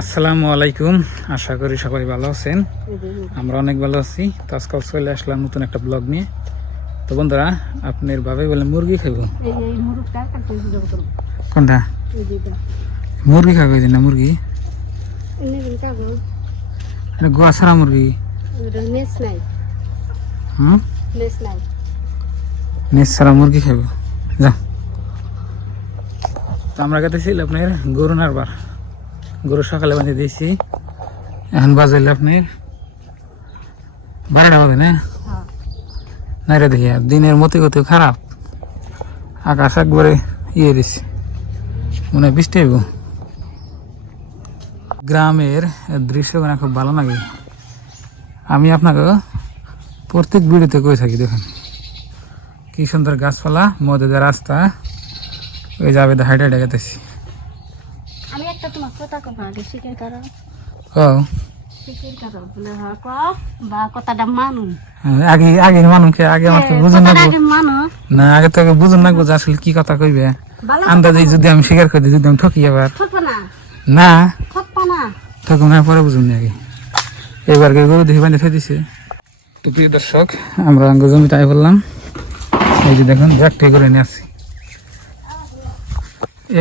আসসালামু আলাইকুম। আশা করি সবাই ভালো আছেন। আমরা অনেক ভালো আছি। তো আজকাল চলে আসলাম নতুন একটা ব্লগ নিয়ে। তো বন্ধুরা আপনার ভাবে বলে মুরগি করব কোনটা? মুরগি খাব এই না মুরগি? দিন গোয়াছাড়া মুরগি। হুম? নেস মুরগি খাব যা তো আমরা কাটেছিল আপনার গরু নারবার। গরু সকালে বাঁধে দিয়েছি। এখন বাজাইলে আপনি বারোটা বাজে না? হ্যাঁ। নাইরে দেখি আর দিনের মতে গতি খারাপ। আকাশ একবারে ইয়ে দিছে। মনে হয় বৃষ্টি হইব। গ্রামের দৃশ্য মানে খুব ভালো লাগে। আমি আপনাকে প্রত্যেক ভিডিওতে কই থাকি দেখুন। কি সুন্দর গাছপালা মধ্যে রাস্তা। ওই যাবে হাইটে হাইটে গেতেছি। মানুন আগে আগে মানুষকে আগে আমাকে বুঝুন কথাটা না আগে না আগে তো বুঝুন না যে আসলে কি কথা কইবে। আন্দাজে যদি আমি স্বীকার করি যদি আমি ঠকি আবার। না। না না পরে বুঝুন আগে। এবার গরু দেখি বাঁধে ফেলে দিছে তো প্রিয় দর্শক আমরা আঙ্গ জমিতে আই বললাম এই যে দেখুন করে নিয়ে আসছি।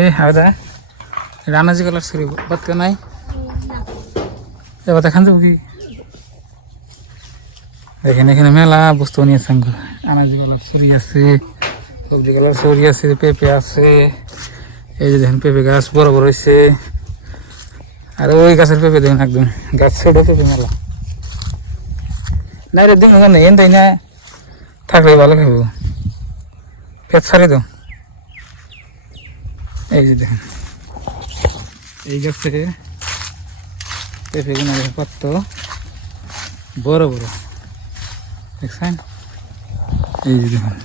এ রানাজি কলার ছুরি বাতকে নাই? এবার দেখান যাব কি? দেখেন, এখানে মেলা বস্তু নিয়ে আঙ্গ আনাজি কলার ছুরি আছে, সবজি কলার ছুরি আছে, পেঁপে আছে, এই যে দেখেন পেঁপে গাছ বড় বড় হয়েছে আর ওই গাছের পেঁপে দেখুন একদম, গাছ ছেড়ে পেঁপে মেলা। না রে দিন ওখানে এন তাই না থাকলে ভালো খাব পেট ছাড়ে তো এই যে দেখুন। এই গাছ থেকে পেঁপে গুলো দেখুন কত বড় বড়। দেখছেন? এই যে দেখুন।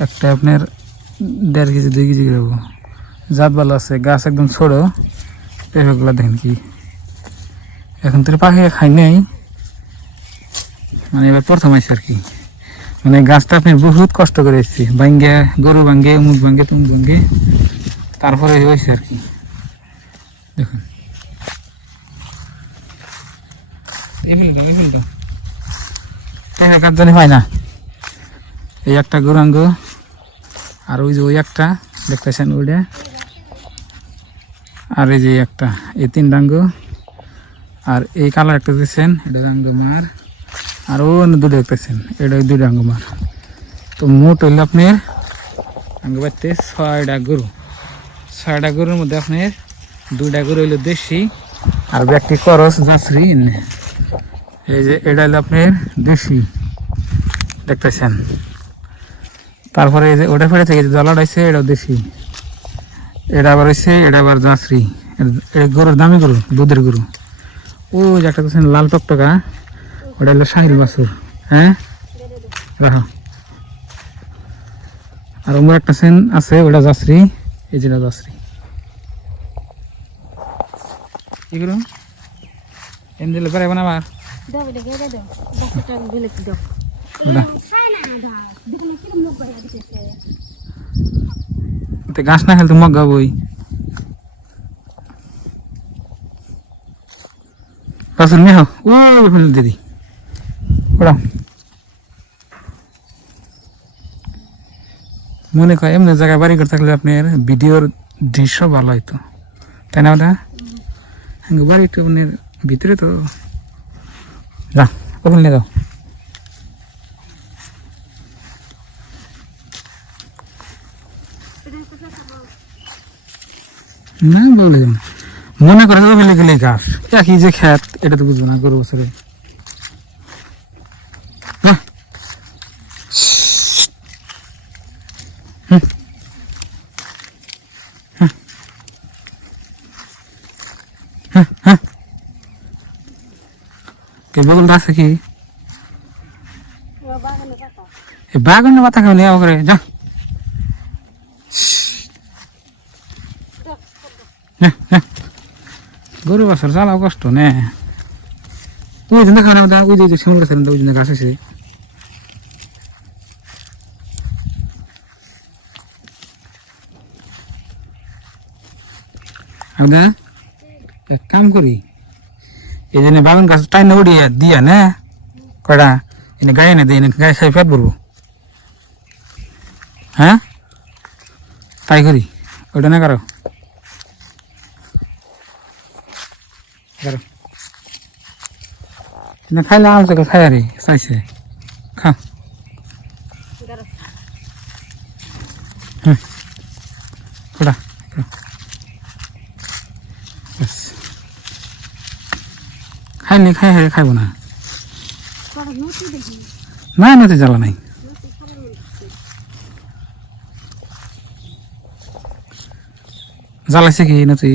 একটা আপনার দেড় কেজি, দুই কেজি রাখব জাত ভালো আছে, গাছ একদম ছোট। পেঁপেগুলো দেখেন কি। এখন তো পাখি খাই নাই। মানে এবার প্রথম আছে আর কি। মানে গাছটা আপনি বহুত কষ্ট করে এসেছি। ভাঙ্গে, গরু ভাঙ্গে মুখ ভাঙ্গে তুম ভাঙ্গে। তারপরে হয়েছে আর কি। দেখুন। এমনি তো, এমনি তো। পেঁপে কাজ জানি হয় না। এই একটা গৌরাঙ্গ আর ওই যে ওই একটা দেখতেছেন ওইটা আর এই যে একটা এই তিন ডাঙ্গ। আর এই কালার একটা দেখছেন এটা ডাঙ্গ মার। আর ও দুটো দেখতেছেন এটা দুই ডাঙ্গ মার। তো মোট হইলে আপনার ডাঙ্গ বাড়তে ছয়টা গরু। ছয়টা গরুর মধ্যে আপনার দুইটা গরু হইল দেশি আর ব্যক্তি করস জাসরি এই যে এটা হইল আপনার দেশি। দেখতেছেন? তারপরে এই যে ওটা ফেটে থেকে, যে জলাটা হয়েছে এটাও দেশি। এটা আবার হয়েছে এটা আবার জাঁসরি গরুর দামি গরু, দুধের গরু। ও, যে একটা দেখছেন, লাল টকটকা, ওটা হলো শাহিল বাসুর হ্যাঁ? রাখো আর ওমর একটা সেন আছে, ওটা জাসরি এই যেটা জাসরি এগুলো? এম দিলে পারে কি না কি তো গাছ না খেলতে মগ গাবই রাসুল নিয়ে ও ফেলে দিদি। ওরা। মনে কয়, এমনি জায়গায় বাড়ি করে থাকলে আপনার ভিডিওর দৃশ্য ভালো হইতো। তাই না ওটা বাড়ি একটু আপনার ভিতরে তো। যা, ওখানে নিয়ে যাও। না বলে। মনে করে তো ফেলে গেলে গাছ একই যে খ্যাত, এটা তো বুঝব না, গরু বছরে কে বগল আছে কি? ও বাগানে পাতা এই খাওয়া নিয়ে করে যা। গরু বাছর চালাও কষ্ট নে? ওই জন্য খাওয়া না ওই যে শিমুল গাছের ওই জন্য গাছ আছে আদা এক কাম করি এই জন্য বাগান গাছ টাইনে উড়িয়ে দিয়া না কটা এনে গায়ে না দিয়ে গায়ে খাই ফেট বলব হ্যাঁ? তাই করি। ওটা না করো। খাইলে আমার খাই আরে চাইছে। খাইনি খাই হারে খাইব না। না নদী জ্বালা নাই। জ্বালাইছে কি নদী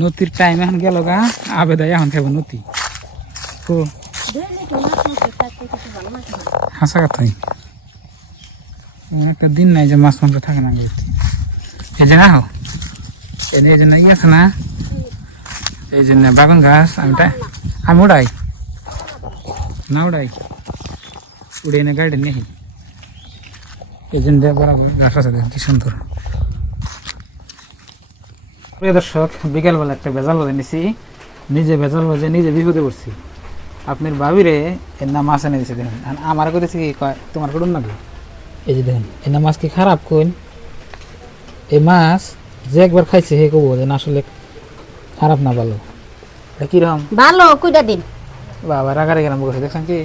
নদীর টাইম এখন গেল গা আবেদায় এখন খাইব নদী তো হাসা কথাই একটা দিন নাই যে মাছ মাংস থাকে না। এই যে না হো এই যে নাকি আছে না? এই জন্য বাগান ঘাস আমি তাই আমি উড়াই। না উড়াই। উড়ে এনে গাড়ি নেই এই জন্য বরাবর ঘাস আছে কি সুন্দর। প্রিয় দর্শক, বিকেলবেলা একটা ভেজাল বাজে নিছি। নিজে ভেজাল বাজে, নিজে বিপদে পড়ছি। আপনার ভাবিরে এর নাম মাছ এনে দিছে, দেখুন। আমার কইতেছে কি তোমার করুন নাকি এই যে দেখুন, এর নাম মাছ কি খারাপ কোন এই মাছ যে একবার খাইছে, হে কব যে না আসলে খারাপ না ভালো? এটা কীরকম? ভালো কুইটা দিন? বাবা রাগারে গেলাম বসে দেখছেন কি?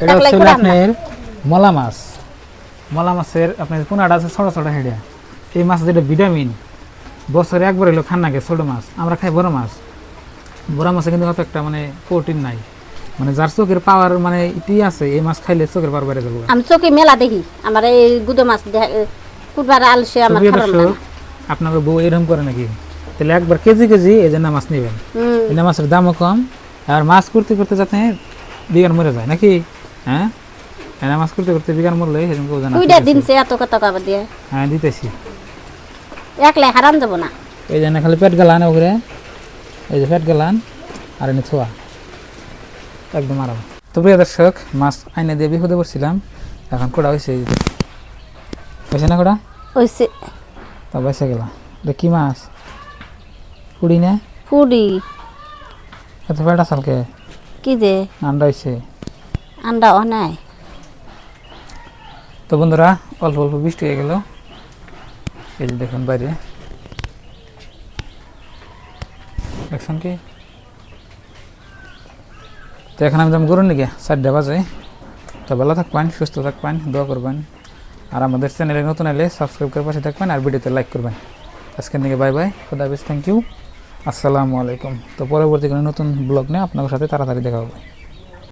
এটা হচ্ছে আপনার মলা মাছ। মলা মাছের আপনার পোনাটা আছে ছোট ছোট হেডিয়া এই মাছ যেটা ভিটামিন। বছরে একবার হলো খান নাকি ছোট মাছ। আমরা খাই বড় মাছ। বড় মাছে কিন্তু অত একটা মানে প্রোটিন নাই। মানে যার চোখের পাওয়ার মানে ইটি আছে এই মাছ খাইলে চোখের পাওয়ার বেড়ে যাব। আমি চোখে মেলা দেখি। আমার এই গুদো মাছ কুটবার আলসে আমার আপনার বউ এরকম করে নাকি? তাহলে একবার কেজি কেজি এই জন্য মাছ নেবেন। এই মাছের দামও কম আর মাছ করতে করতে যাতে বিঘান মরে যায় নাকি? হ্যাঁ? এনা মাছ করতে করতে বিঘান মরলে সেরকম কেউ জানা কুইটা দিনছে এত কথা কবার দিয়ে? হ্যাঁ দিতেছি। একলাই হারাম যাব না। এই জন্য খালি পেট গেলান ওগুলো এই যে পেট গেলান আর এনে ছোয়া একদম আরাম। তো প্রিয় দর্শক মাছ আইনে দিয়ে বিপদে পড়ছিলাম এখন কোড়া হয়েছে। হয়েছে না কোড়া? ওইসে তা বেঁচে গেলাম। এটা কি মাছ? কুড়ি না পুরি এত পেটা সালকে কি? যে? আন্ডা হয়েছে আন্ডা অনাই তো বন্ধুরা অল্প অল্প বৃষ্টি হয়ে গেল। এই দেখুন বাইরে। দেখছেন কি? তো এখন আমি যাম গরুন নাকি চারটা বাজে। তো ভালো থাকবেন সুস্থ থাকবেন দোয়া করবেন। আর আমাদের চ্যানেলে নতুন এলে সাবস্ক্রাইব করে পাশে থাকবেন আর ভিডিওতে লাইক করবেন। আজকের দিকে বাই বাই খুদা হাফিজ থ্যাংক ইউ আসসালামু আলাইকুম। তো পরবর্তী কোনো নতুন ব্লগ নিয়ে আপনার সাথে তাড়াতাড়ি দেখা হবে।